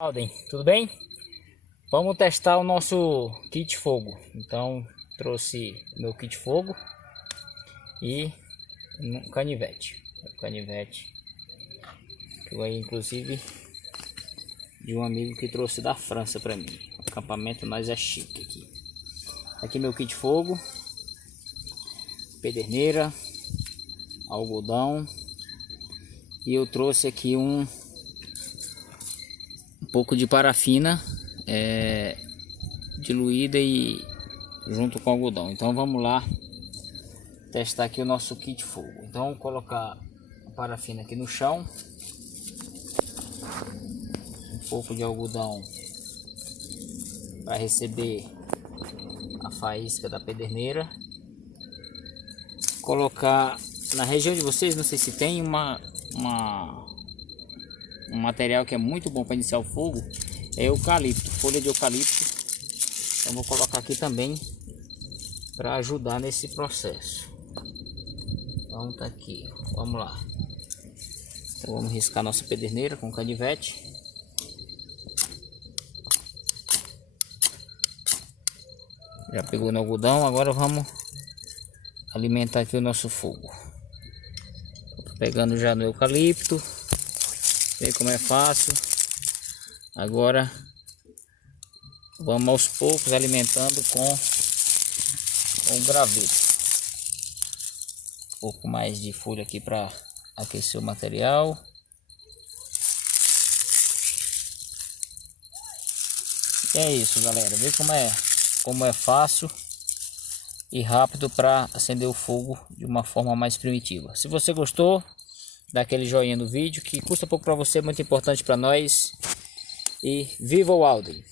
Alden, tudo bem? Vamos testar o nosso kit fogo. Então trouxe meu kit fogo e um canivete. O canivete que eu ganhei inclusive de um amigo que trouxe da França para mim. O acampamento nós é chique aqui. Aqui meu kit fogo, pederneira, algodão e eu trouxe aqui um pouco de parafina diluída e junto com algodão. Então vamos lá testar aqui o nosso kit fogo. Então vou colocar a parafina aqui no chão, um pouco de algodão para receber a faísca da pederneira, colocar na região de vocês, não sei se tem um material que é muito bom para iniciar o fogo, é eucalipto, folha de eucalipto. Então vou colocar aqui também para ajudar nesse processo. Então tá aqui, vamos lá. Então vamos riscar nossa pederneira com canivete. Já pegou no algodão, agora vamos alimentar aqui o nosso fogo. Tô pegando já no eucalipto. Vê como é fácil. Agora vamos aos poucos alimentando com o graveto. Um pouco mais de folha aqui para aquecer o material. E é isso, galera. Vê como é fácil e rápido para acender o fogo de uma forma mais primitiva. Se você gostou, dá aquele joinha no vídeo que custa pouco para você, muito importante para nós. E viva o Alden!